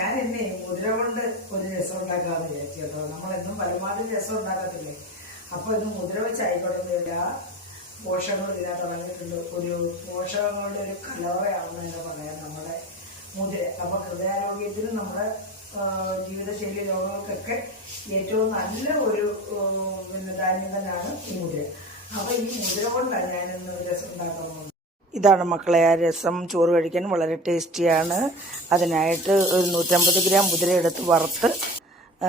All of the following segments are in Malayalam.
ഞാൻ എന്നെ മുദ്ര കൊണ്ട് ഒരു രസം ഉണ്ടാക്കാന്ന് വിചാരിച്ചു കേട്ടോ. നമ്മളെന്നും പരമാവധി രസം ഉണ്ടാക്കത്തില്ലേ? അപ്പൊ ഇന്ന് മുദ്ര വെച്ച് ആയിക്കോട്ടെന്നില്ല പോഷകങ്ങൾ ഇതിനകത്ത് അടങ്ങിയിട്ടുണ്ട്. ഒരു പോഷകങ്ങളുടെ ഒരു കലവറയാണെന്ന് തന്നെ പറയാം നമ്മുടെ മുദ്ര. അപ്പൊ ഹൃദയാരോഗ്യത്തിനും നമ്മുടെ ജീവിതശൈലി രോഗങ്ങൾക്കൊക്കെ ഏറ്റവും നല്ല ഒരു പിന്നെ ധാന്യം തന്നെയാണ് ഈ മുദ്ര. അപ്പൊ ഈ മുദ്ര കൊണ്ടാണ് ഞാനിന്ന് രസം ഉണ്ടാക്കാൻ ഇതാണ് മക്കളെ ആ രസം. ചോറ് കഴിക്കാൻ വളരെ ടേസ്റ്റിയാണ്. അതിനായിട്ട് ഒരു നൂറ്റമ്പത് ഗ്രാം മുതിര എടുത്ത് വറുത്ത്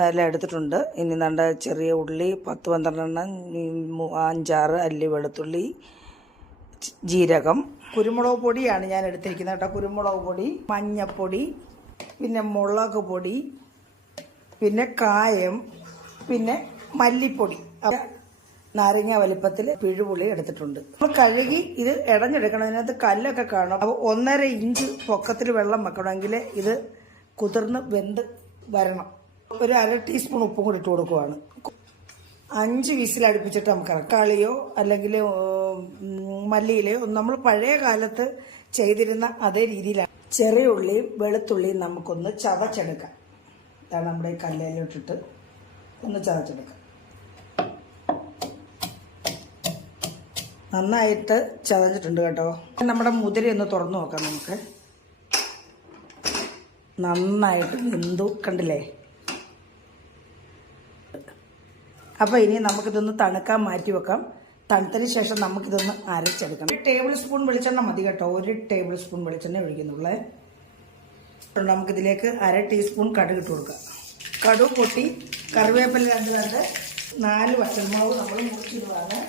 എല്ലാം എടുത്തിട്ടുണ്ട്. ഇനി നല്ല ചെറിയ ഉള്ളി പത്ത് പന്ത്രണ്ടെണ്ണം അഞ്ചാറ് അല്ലി വെളുത്തുള്ളി ജീരകം. കുരുമുളക് പൊടിയാണ് ഞാൻ എടുത്തിരിക്കുന്നത് കേട്ടോ. കുരുമുളക് പൊടി മഞ്ഞപ്പൊടി പിന്നെ മുളക് പൊടി പിന്നെ കായം പിന്നെ മല്ലിപ്പൊടി. നാരങ്ങ വലിപ്പത്തിൽ പിഴുപുളി എടുത്തിട്ടുണ്ട്. നമ്മൾ കഴുകി ഇത് ഇടഞ്ഞെടുക്കണം. ഇതിനകത്ത് കല്ലൊക്കെ കാണും. അപ്പോൾ ഒന്നര ഇഞ്ച് പൊക്കത്തിൽ വെള്ളം വെക്കണമെങ്കിൽ ഇത് കുതിർന്ന് വെന്ത് വരണം. ഒരു അര ടീസ്പൂൺ ഉപ്പും കൂടി ഇട്ട് കൊടുക്കുവാണ്. അഞ്ച് വീസിൽ അടുപ്പിച്ചിട്ട് നമുക്ക് കളിയോ അല്ലെങ്കിൽ മല്ലിയിലയോ നമ്മൾ പഴയ കാലത്ത് ചെയ്തിരുന്ന അതേ രീതിയിലാണ്. ചെറിയ ഉള്ളിയും വെളുത്തുള്ളിയും നമുക്കൊന്ന് ചതച്ചെടുക്കാം. ഇതാണ് നമ്മുടെ കല്ലിലോട്ടിട്ട് ഒന്ന് ചതച്ചെടുക്കാം. നന്നായിട്ട് ചതച്ചിട്ടുണ്ട് കേട്ടോ. നമ്മുടെ മുതിരി ഒന്ന് തുറന്നു നോക്കാം നമുക്ക്. നന്നായിട്ട് വെന്തു കണ്ടില്ലേ? അപ്പോൾ ഇനി നമുക്കിതൊന്ന് തണുക്കാൻ മാറ്റി വെക്കാം. തണുത്തതിന് ശേഷം നമുക്കിതൊന്ന് അരച്ചെടുക്കണം. ഒരു ടേബിൾ സ്പൂൺ വെളിച്ചെണ്ണ മതി കേട്ടോ. ഒരു ടേബിൾ സ്പൂൺ വെളിച്ചെണ്ണ ഒഴിക്കുന്നുള്ളേ. നമുക്കിതിലേക്ക് അര ടീസ്പൂൺ കടുക് ഇട്ട് കൊടുക്കാം. കടുക് പൊട്ടി കറിവേപ്പില രണ്ട് രണ്ട് നാല് വറ്റൽമാവ് നമ്മൾ മുറിച്ചിടുവാണ്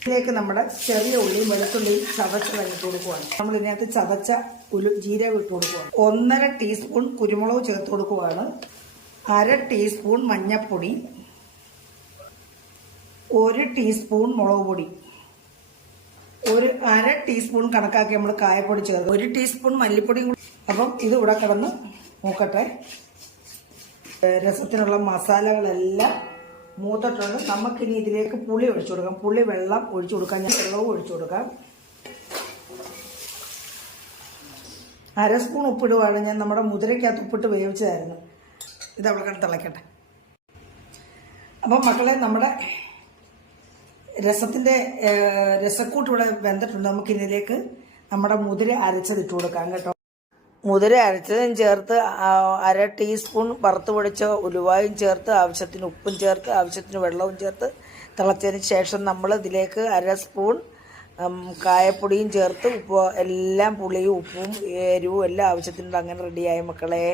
ഇതിലേക്ക് നമ്മുടെ ചെറിയ ഉള്ളിയും വെളുത്തുള്ളിയും ചതച്ച് കഴിഞ്ഞിട്ട് കൊടുക്കുവാണ്. നമ്മൾ ഇതിനകത്ത് ചതച്ച ഉലു ജീരകം ഇട്ട് കൊടുക്കുവാണ്. ഒന്നര ടീസ്പൂൺ കുരുമുളക് ചേർത്ത് കൊടുക്കുവാണ്. അര ടീസ്പൂൺ മഞ്ഞൾപ്പൊടി ഒരു ടീസ്പൂൺ മുളക് പൊടി. ഒരു അര ടീസ്പൂൺ കണക്കാക്കി നമ്മൾ കായപ്പൊടി ചേർത്ത് ഒരു ടീസ്പൂൺ മല്ലിപ്പൊടിയും കൂടി. അപ്പം ഇത് ഇവിടെ കിടന്ന് നോക്കട്ടെ രസത്തിനുള്ള മസാലകളെല്ലാം മൂത്തിട്ടുണ്ട് നമുക്കിനി ഇതിലേക്ക് പുളി ഒഴിച്ചു കൊടുക്കാം. പുളി വെള്ളം ഒഴിച്ചു കൊടുക്കാം. ഞാൻ വെള്ളവും ഒഴിച്ചു കൊടുക്കാം. അര സ്പൂൺ ഉപ്പിടുവാണ് ഞാൻ നമ്മുടെ മുതിരയ്ക്കകത്ത് ഉപ്പിട്ട് വേവിച്ചതായിരുന്നു. ഇത് അവിടെ തിളയ്ക്കട്ടെ അപ്പം മക്കളെ നമ്മുടെ രസത്തിന്റെ രസക്കൂട്ടിവിടെ വെന്തിട്ടുണ്ട്. നമുക്കിതിലേക്ക് നമ്മുടെ മുതിര അരച്ചതിട്ട് കൊടുക്കാം കേട്ടോ. മുതിര അരച്ചതും ചേർത്ത് അര ടീസ്പൂൺ വറുത്ത് പൊടിച്ച ഉലുവായും ചേർത്ത് ആവശ്യത്തിന് ഉപ്പും ചേർത്ത് ആവശ്യത്തിന് വെള്ളവും ചേർത്ത് തിളച്ചതിന് ശേഷം നമ്മൾ ഇതിലേക്ക് അര സ്പൂൺ കായപ്പൊടിയും ചേർത്ത് ഉപ്പ് എല്ലാം പുളിയും ഉപ്പും എരിവും എല്ലാം ആവശ്യത്തിനുണ്ട് അങ്ങനെ റെഡിയായ മക്കളെ.